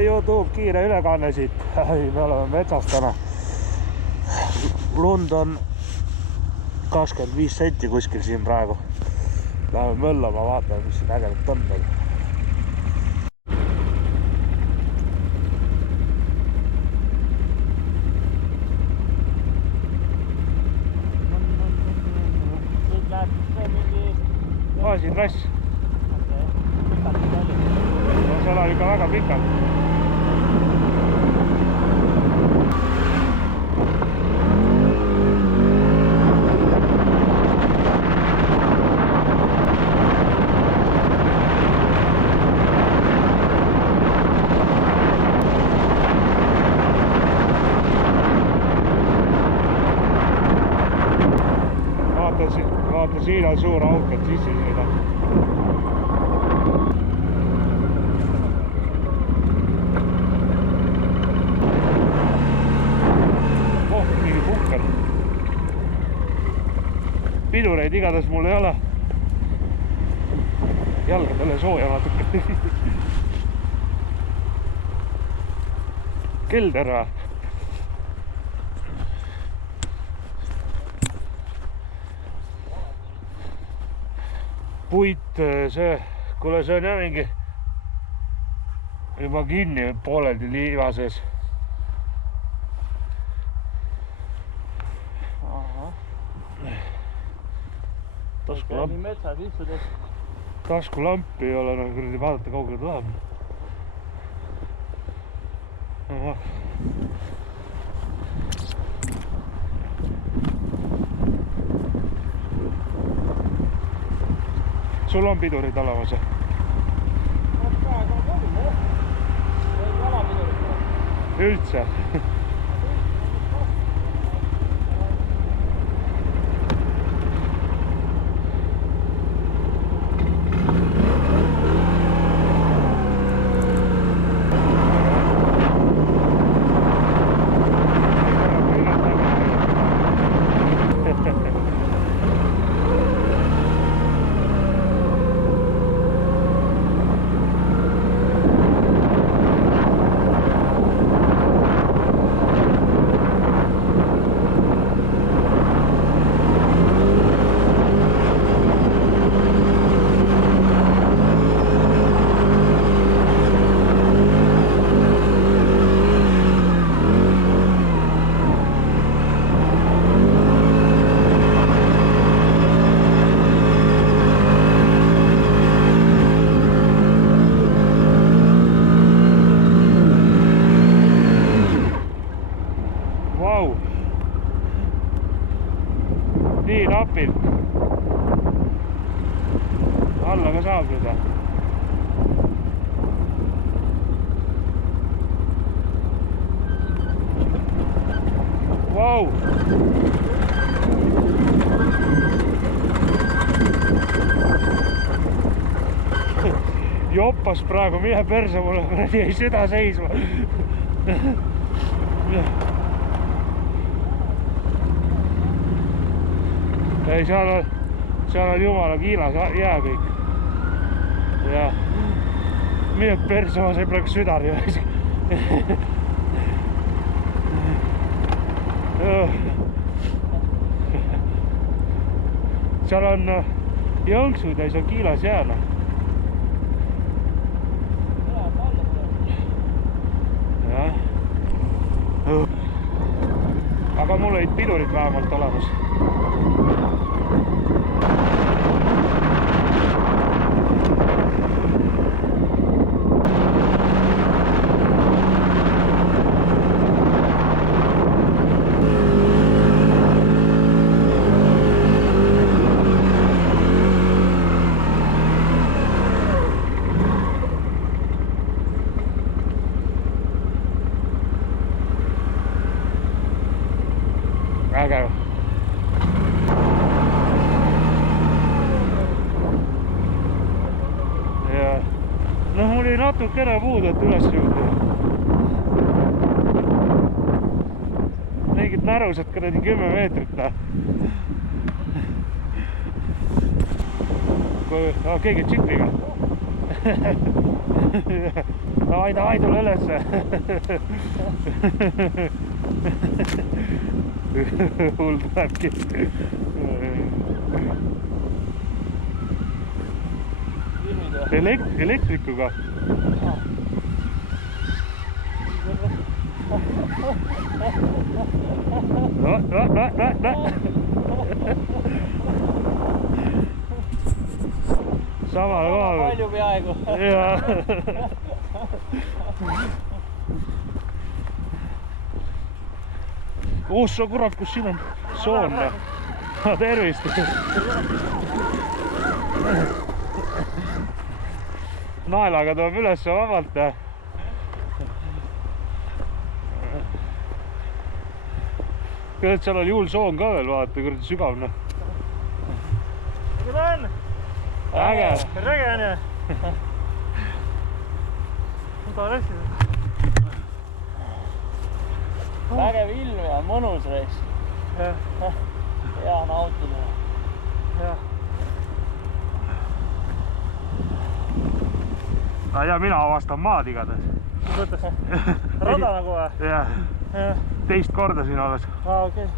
YouTube, kiire ülekanne siit. Me oleme metsas täna. Lund on 25 senti kuskil siin praegu. Läheme möllama, vaatame, mis siin ägedat on veel. Gaasitrass. No seal on ikka väga pikalt. Vaata, siin on suur auk, et sisse sõida. Mingi punker. Pidureid igatahes mul ei ole. Jalgadele sooja natuke. Kelder või? Puit, see, kuule see on jah mingi juba kinni pooleldi liiva sees. Taskulampi ei ole, no kuradi vaadata kaugele tuleb. Sul on pidurid olemas? Üldse? Nii napilt. Alla ka saab nüüd. Vau! Joppas praegu, mine perse, mulle jäi süda seisma. Ei, seal on jumala kiilas jää kõik. Ja mine perse, ma sai praegu südani väis. Seal on jõnksud ja see on kiilas jääna. Aga mul olid pidurid vähemalt olemas. Äge. Ja noh, mul oli natukene puudu, et üles jõuda. Mingid närused kuradi 10 meetrit. Keegi tšikliga. Davai, tule ülesse. Hull tulebki. Elektrikuga. No. Samal kohal. Palju peaaegu. Jaa. Ossa kurat, kus siin on soon. Tervist. Naelaga tuleb üles vabalt. Kurat, seal oli hull soon ka veel, vaata, kurat sügavne. Mida on? Äge. Räge on jah. Mida läksid? Vägev ilm ja mõnus reis. Hea nautida. Ja mina avastan maad igatahes. Mis mõttes? Rada nagu või? Jah. Teist korda siin olles. Okei.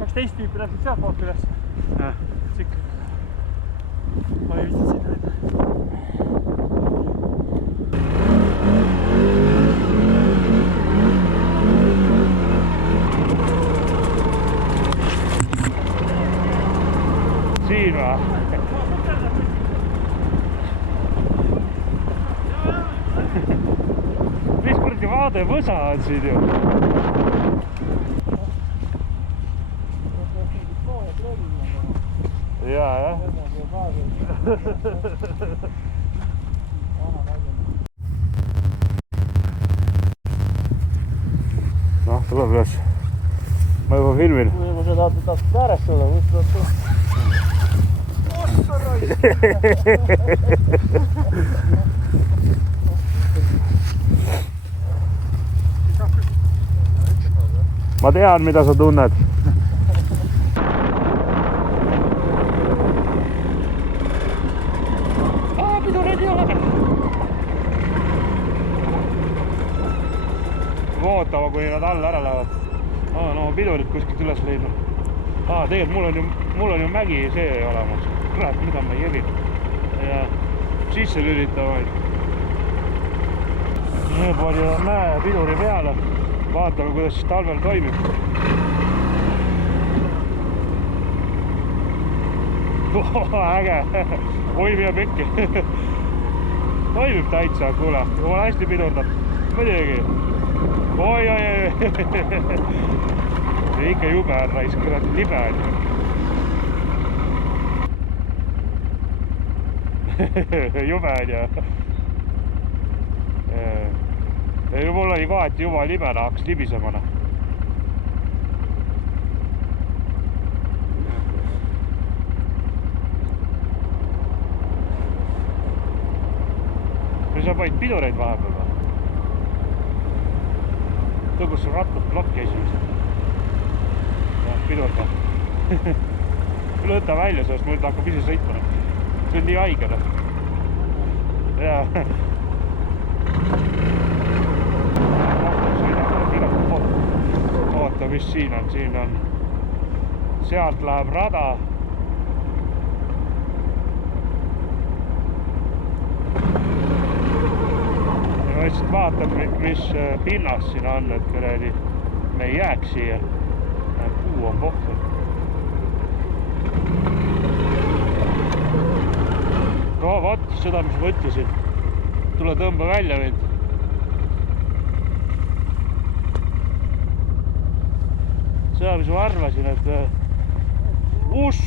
12 tüüpi läksid sealt poolt üles. Sikk. Ma ei viitsi sinna minna. Siin või? Mis kuradi vaade võsa on siin ju? Jah. Noh, tuleb üles. Ma juba filmin. Kui sa tahad käärest olla, kus tuleb Ma tean, mida sa tunned. Pidureid ei ole. Ootama, kuni nad alla ära lähevad. No pidurid kuskilt üles leidnud. Tegelikult mul on ju mägi see olemas. Kurat, mida ma ei evi. Ja sisse lülitavaid. Nii palju mäe piduri peale. Vaatame, kuidas siis talvel toimib. Äge. Oi, mida pekki. Toimib täitsa, kuule. Jumala hästi pidurdab. Muidugi. Oi. Ikka jube on raisk, kurat, libe on. Jube on ja. Mul oli kohati juba libena, hakkas libisemana. Või sa panid pidureid vahepeal või? Tõgus sul rattad plokki esimesed. Pidurda. Lõõta välja, sest muidu hakkab ise sõitma. See on nii haigene. Jaa. Oota, mis siin on? Siin on... Sealt läheb rada. Ja ma lihtsalt vaatan, mis pinnas siin on, et kuradi me ei jääks siia. Puu on pohvel. No vaat, seda mis ma ütlesin. Tule tõmba välja mind. Seda mis ma arvasin, et... Uss!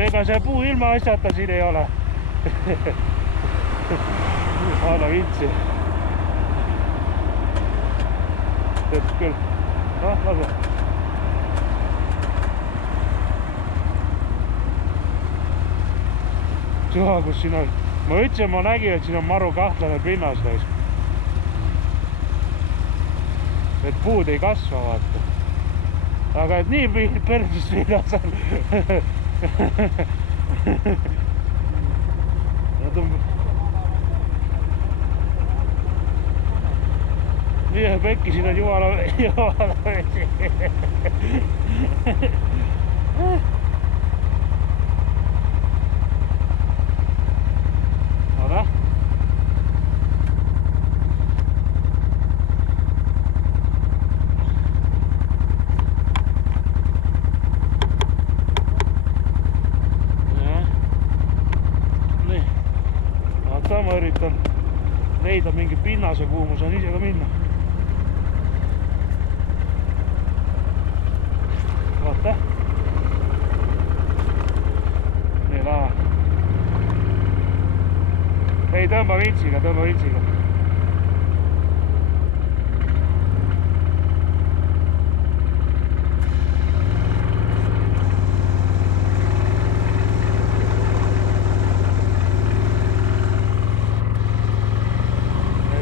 Ega see puu ilma asjata siin ei ole. Anna vintsi. Tead küll. Noh, lase. Suha, kus siin on. Ma ütlesin, ma nägin, et siin on maru kahtlane pinnas. Et puud ei kasva, vaata. aga et nii perses vidas on. Nii pekki siin on jumala vesi. Oda. Nii. Vaata, ma üritan leida mingi pinnase, kuhu ma saan ise ka minna. Vaata. Nii lahe. Ei, tõmba vintsiga, tõmba vintsiga.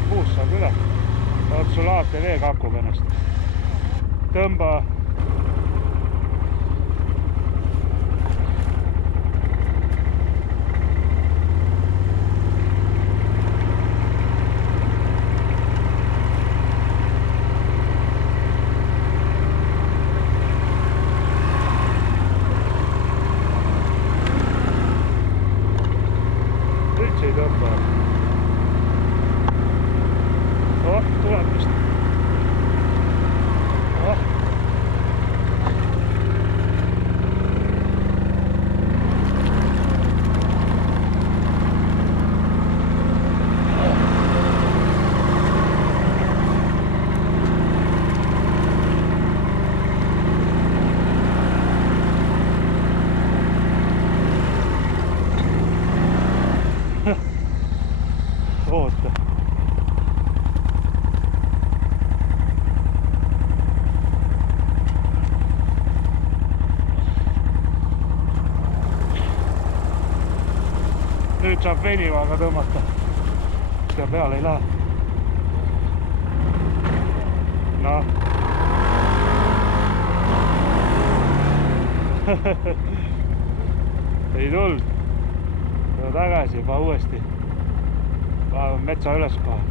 Puust saab üle. Vaata, sul alati vee kakub ennast. Tõmba. Üldse ei tõmba. Tuleb vist. Oota. Nüüd saab venivaga tõmmata. Siia peale ei lähe. Noh. Ei tulnud. Tule tagasi, juba uuesti. Vahevad metsa üles kohe.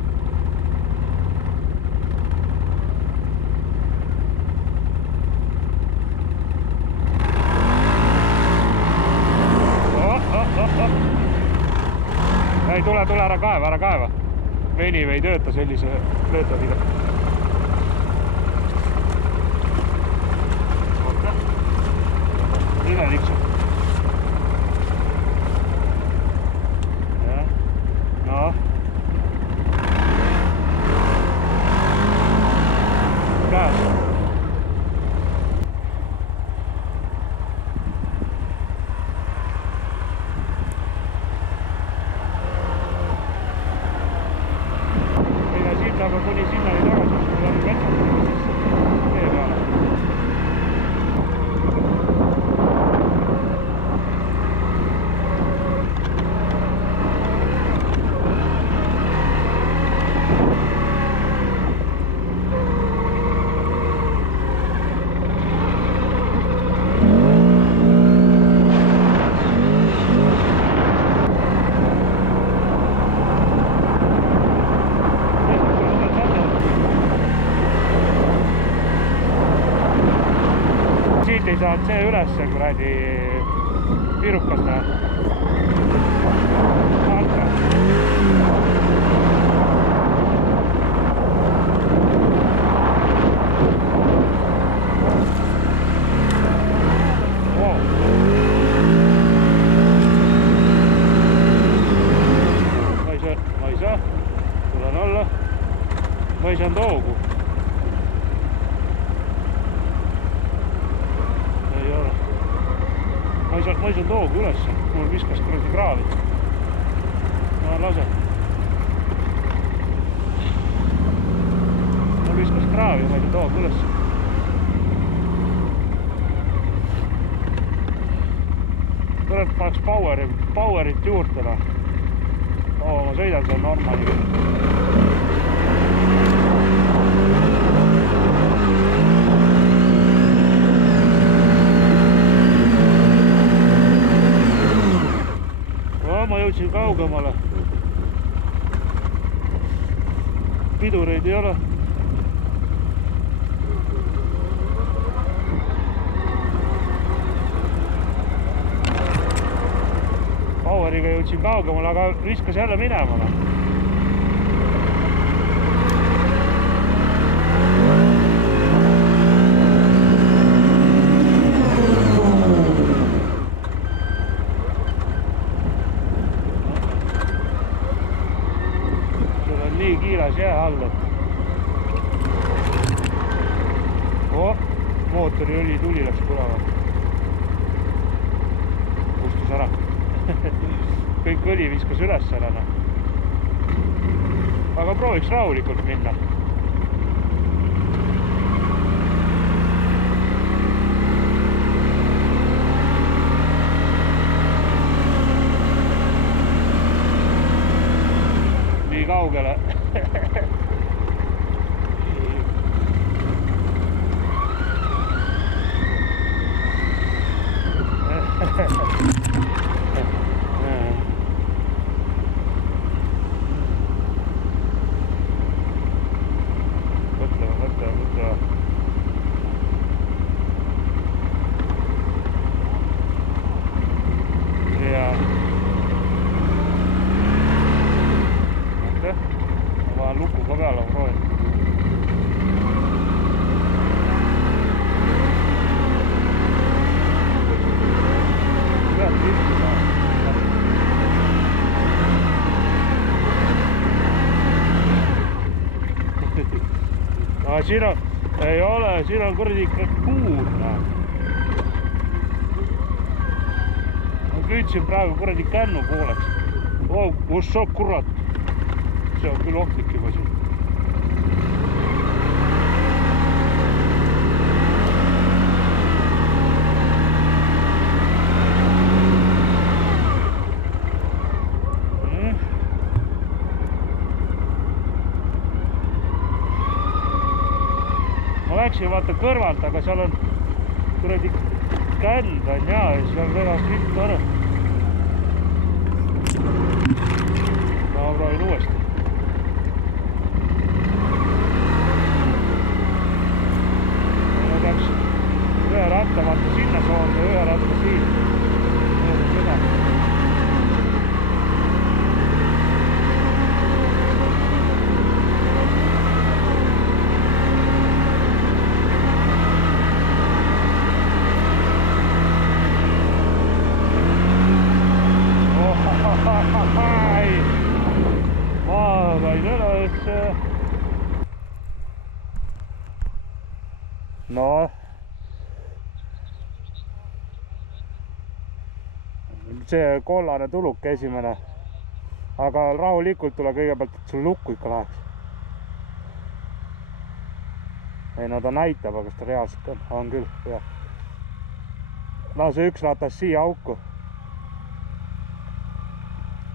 Ei tule, ära kaeva. Veniv ei tööta sellise meetodiga. Oota. Üle liksub. Noh. Käes. Aga kuni sinnani tagasi, kus mul on metsad, siis tee peale. Siit ei saa see ülesse kuradi pirukas näha. Vaata. Ma ei saa. Tulen alla. Ma ei saanud hoogu. Ma ei saanud hoogu ülesse, mul viskas kuradi kraavi. Ma lasen. Mul viskas kraavi ja ma ei saanud hoogu ülesse. Tuleb paneks powerit juurde. Ma sõidan seal normaliga. jõudsin kaugemale. Pidureid ei ole. Poweriga jõudsin kaugemale, aga viskas jälle minema. Sul on nii kiiras jää all, et mootoriõli tuli läks põlema. Kustus ära. Kõik õli viskas üles ära. Aga prooviks rahulikult minna. Nii kaugele. Mõtle. Ja mõtle, ma vajan luku ka peale, ma proovin. Pead istuda. Siin on, ei ole, siin on kuradi puud. Ma püüdsin praegu kuradi kännu pooleks. Kus on kurat? See on küll ohtlik juba siin. Läksin vaata kõrvalt, aga seal on kuradi känd on ja seal vedas vittu ära. Ma proovin uuesti. Ma peaks ühe ratta vaata sinna soonda ja ühe ratta siin. Seda. No see kollane tuluke esimene, aga rahulikult tule kõigepealt, et sul lukku ikka läheks. Ei no ta näitab, aga ta reaalselt on küll, jah. No see üks ratas siia auku.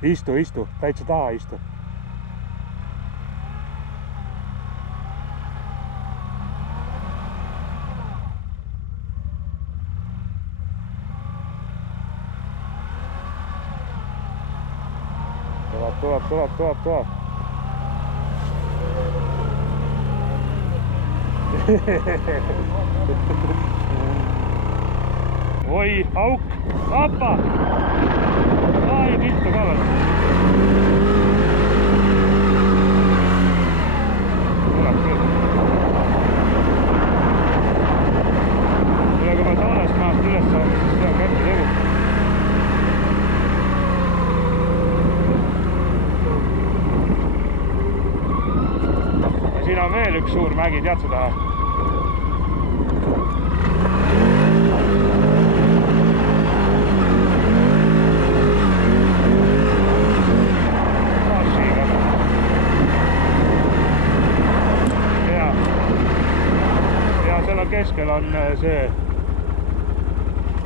Istu, täitsa taha istu. Tuleb. Oi, auk, appa! Ai, vittu ka veel. Tuleb küll. Kui ma toonest maast üles saame, siis see on kätti tegu. Siin on veel üks suur mägi, tead seda? Ja seal on keskel on see,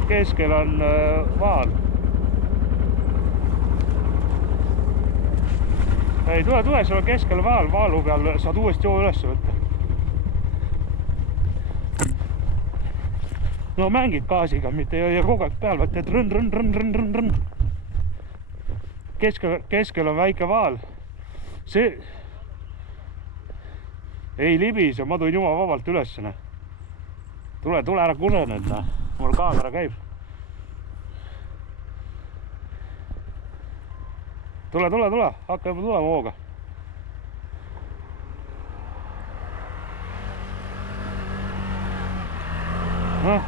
keskel on vaal. Ei, tule, seal on keskel vaal, vaalu peal saad uuesti joo üles võtta. No mängid gaasiga, mitte ja kogu aeg peal võtta, et rõnn. keskel on väike vaal. See ei libise, ma tuin juma vabalt ülesse. Tule ära kuse nüüd. Mul kaamera käib. Tule, hakka juba tulema hooga. Noh,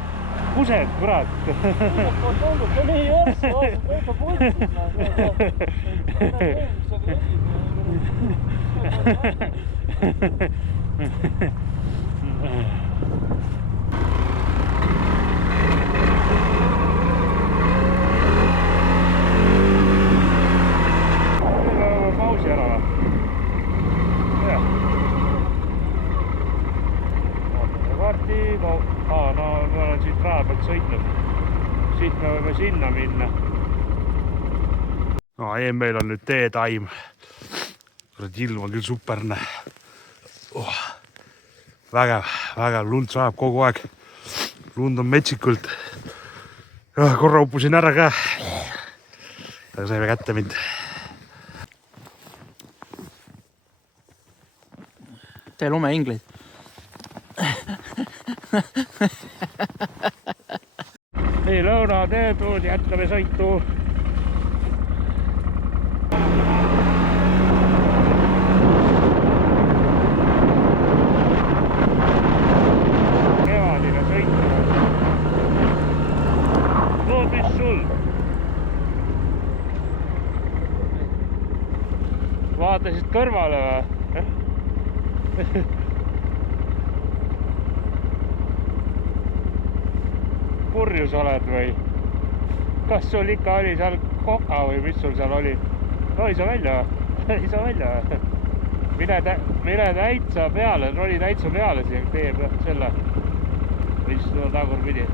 kused, kurat. Tundub nii järski, täitsa pultsid. Pausi ära või? Jah. Vaatame kaarti. No ma olen siit raja pealt sõitnud. Siit me võime sinna minna. No, meil on nüüd teetaim. Ilm on küll superne. Vägev, lund sajab kogu aeg. Lund on metsikult. Korra uppusin ära ka. Aga saime kätte mind. Tee lumeingleid. Nii, lõunateed, jätkame sõitu. Kevadine sõit. No, mis sul? Vaatasid kõrvale või? Purjus oled või? Kas sul ikka oli seal koka või mis sul seal oli? No ei saa välja. Ei saa välja. Mine täitsa peale, roli täitsa peale siia teeb selle. Või siis tulla tagurpidi.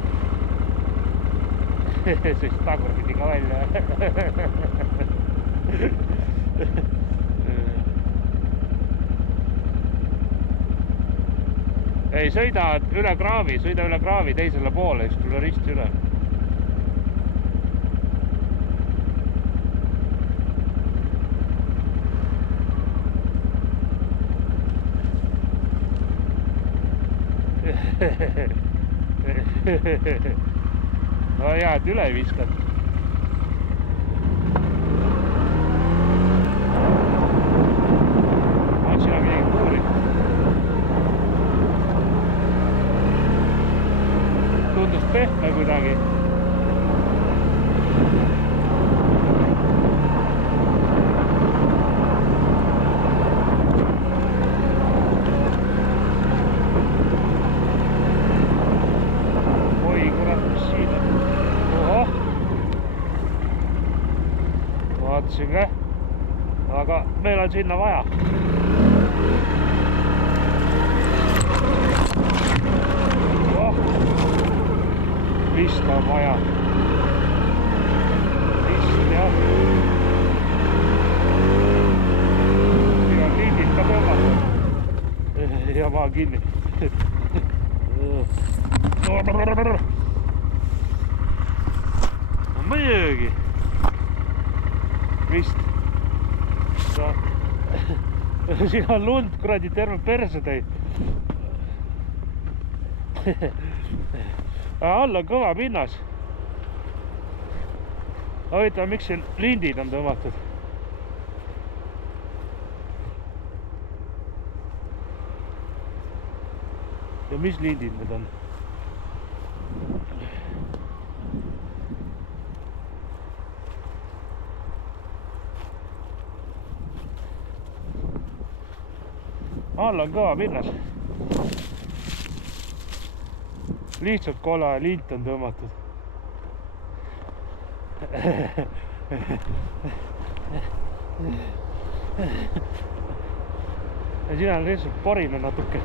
Siis tagurpidi ka välja. Ei, sõida üle kraavi teisele poole, siis tule risti üle. No hea, et üle ei viskad. Siin on midagi kuuri. Tundus pehme kuidagi. Oi kurat, mis siin on? Ohoh! Vaatasin ka. Aga meil on sinna vaja. Vist on vaja. Vist, jah. Siin on lindid ka tõmmatud. Ja maa kinni. No muidugi. Vist. Siin on lund, kuradi terve perse tõi. All on kõva pinnas. Huvitav, miks siin lindid on tõmmatud? Ja mis lindid need on? All on kõva pinnas. Lihtsalt kola ja lint on tõmmatud. Ja siin on lihtsalt porine natuke.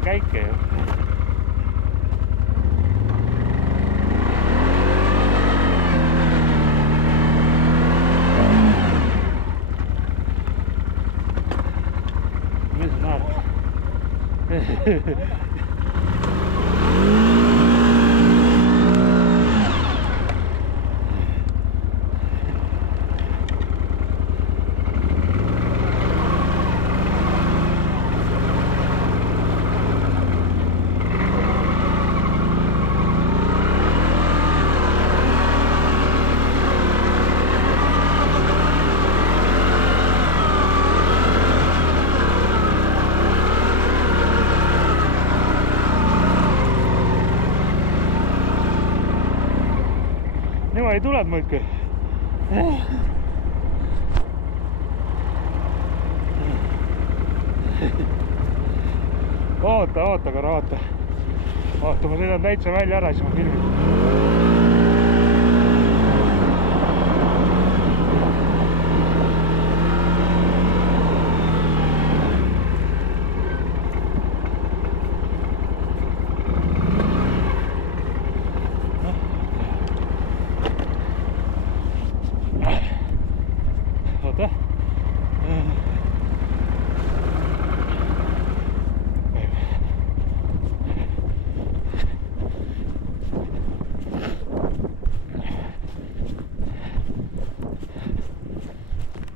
käike ju. Mis sa naerad? Niimoodi tuled muidki. Oota korra, oota. Oota, ma sõidan täitsa välja ära, siis ma filmin. Oota.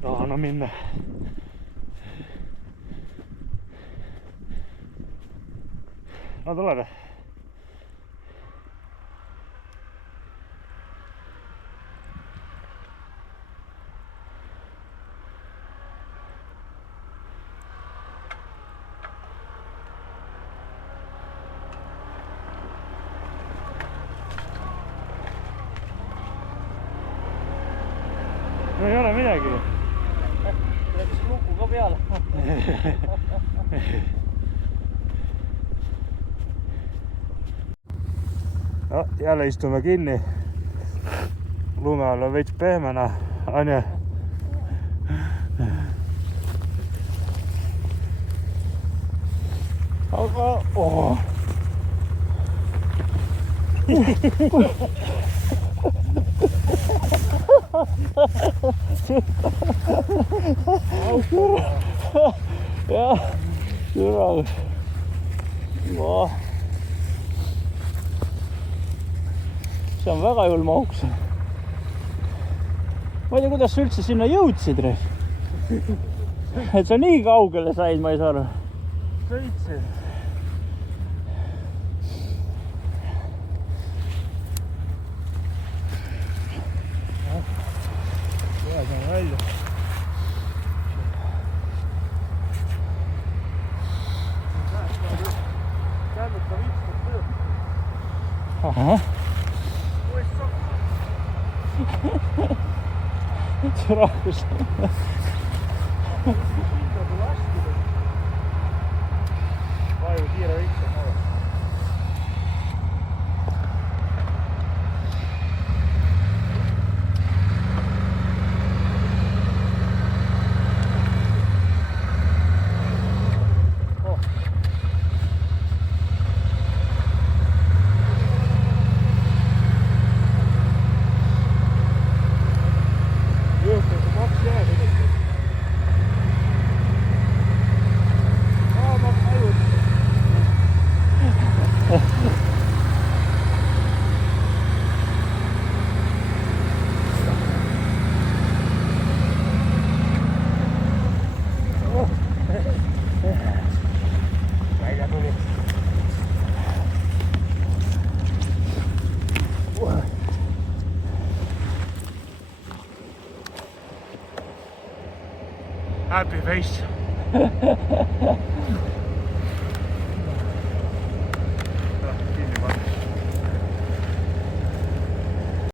Tahan minna. No tuled? No ei ole midagi. Läks luku ka peale. No, jälle istume kinni. Lume all on veits pehmena, Anja. Aga jah, türa. See on väga julm auks. Ma ei tea, kuidas sa üldse sinna jõudsid, Reif. Et sa nii kaugele said, ma ei saa aru. Sõitsin. Võedan välja. Käänneta viikstab tööd. Ahah. Türa, kus vaju kiire viiksab. Happy face.